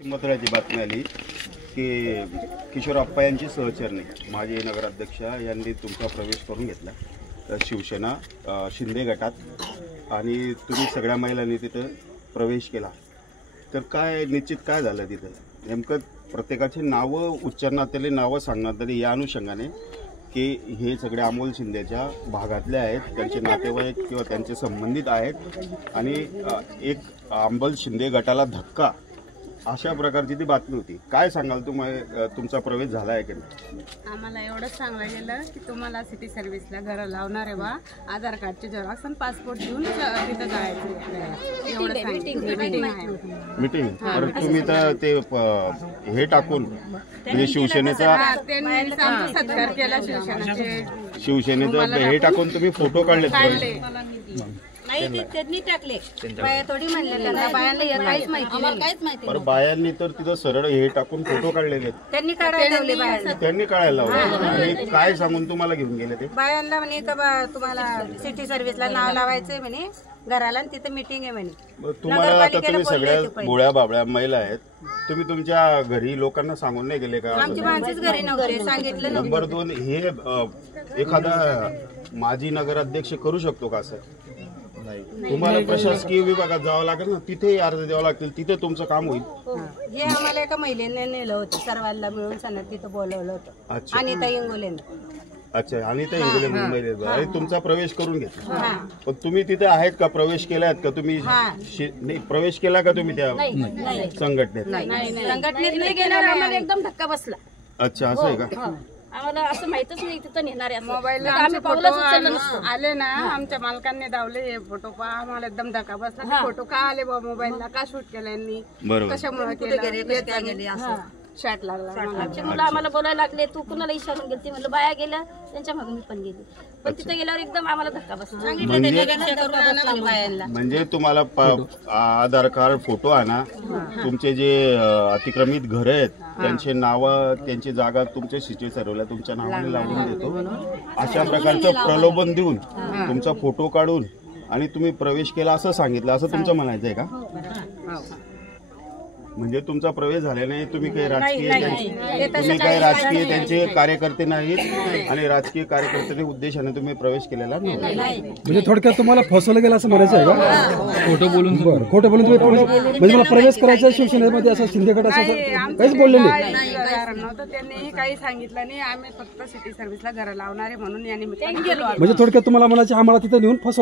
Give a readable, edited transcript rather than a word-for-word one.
महत्त्वाची बातमी आली की किशोर अप्पा यांचे सहचरणी माजी नगराध्यक्ष यांनी तुमचा प्रवेश करून घेतला शिवसेना शिंदे गटात आणि तुम्ही सगळ्या महिलांनी तिथं प्रवेश केला। तर काय निश्चित काय झालं तिथं नेमकं प्रत्येकाची नावं उच्चारण्यात आली, नावं सांगण्यात आली या अनुषंगाने की हे सगळे अमोल शिंदेच्या भागातले आहेत, त्यांचे नातेवाईक किंवा त्यांचे संबंधित आहेत आणि एक अमोल शिंदे गटाला धक्का अशा प्रकारची ती बातमी होती। काय सांगाल तुमचा प्रवेश झाला आहे की नाही? आम्हाला एवढंच सांगायला गेलं की तुम्हाला सिटी सर्व्हिसला घर लावणार आहे बा, आधार कार्डचे झेरॉक्स आणि पासपोर्ट घेऊन तिथं जायचं मीटिंग। तर तुम्ही तर ते हे टाकून म्हणजे शिवसेनेचा सत्कार केला, शिवसेनेचं हे टाकून तुम्ही फोटो काढले नाही त्यांनी टाकले, बाया थोडी म्हणले त्यांना, बायांना काहीच माहिती नाही। पर बायांनी तर तिथं सरळ हे टाकून फोटो काढलेले, त्यांनी काढायला लावले बायांना, त्यांनी काढायला लावले आणि काय सांगून तुम्हाला घेऊन गेले ते? बायांना म्हणे का तुम्हाला सिटी सर्व्हिसला नाव लावायचंय म्हणे घराला आणि तिथं मीटिंग आहे म्हणे। तुम्हाला आता तुम्ही सगळ्या भोळ्या बाबळ्या महिला आहेत, तुम्ही तुमच्या घरी लोकांना सांगून नाही गेले का? आमची माणसेच घरी नव्हते, सांगितलं नव्हतं। नंबर 2, हे एखादा माजी नगराध्यक्ष करू शकतो का असं? तुम्हाला प्रशासकीय विभागात जावं लागेल ना, तिथे अर्ज द्यावं लागतील, तिथे तुमचं काम होईल। हे आम्हाला एका महिलेने नेलं होतं, सर्वांना मिळून सणत तिथं बोलवलं होतं, अनिता इंगोलेने। अच्छा, अनिता इंगोले महिलेने आणि तुमचा प्रवेश करून घेतला। पण तुम्ही तिथे आहेत का? प्रवेश केलात का तुम्ही? नाही, प्रवेश केला का तुम्ही त्या संघटनेत? संघटनेत नाही गेल्यावर आम्हाला एकदम धक्का बसला। अच्छा, असं आहे का? आम्हाला असं माहितच नाही तिथं नेणार आहे। मोबाईलला आम्ही फोटो आले ना, आमच्या मालकांनी दावले हे फोटो पहा, आम्हाला एकदम धक्का बसला। फोटो का आले बा मोबाईलला, का शूट केला यांनी, कशामुळे केलं, शॉट लागला। आमची मुलं आम्हाला बोलायला लागले, तू कुणाला इशारून गेली? म्हणलं बाया गेल्या त्यांच्या मागे मी पण गेली, पण तिथे गेल्यावर एकदम आम्हाला धक्का बसला। म्हणजे तुम्हाला आधार कार्ड, फोटो आणा, तुमचे जे अतिक्रमित घर आहेत त्यांचे नाव, त्यांची जागा तुमच्या सिटी सर्व्हिसला तुमच्या नावाने लावून देतो, अशा प्रकारचं प्रलोभन देऊन तुमचा फोटो काढून आणि तुम्ही प्रवेश केला असं सांगितलं, असं तुमचं म्हणायचं आहे का? म्हणजे तुमचा प्रवेश झाला नाही, तुम्ही काही राजकीय त्यांचे कार्यकर्ते नाहीत आणि राजकीय कार्यकर्त्याच्या उद्देशाने तुम्ही प्रवेश केलेला नाही। म्हणजे थोडक्यात तुम्हाला फसवलं गेलं असं म्हणायचं आहे का? खोटं बोलून तुम्ही म्हणजे मला प्रवेश करायचा शिवसेनेमध्ये असं शिंदे गट असं काहीच बोलले नाही? त्यांनी काही सांगितलं नाही, आम्ही फक्त सिटी सर्व्हिसला घर लावणार आहे म्हणून यांनी गेलो। म्हणजे थोडक्यात तुम्हाला म्हणायचं आम्हाला तिथे नेऊन फसव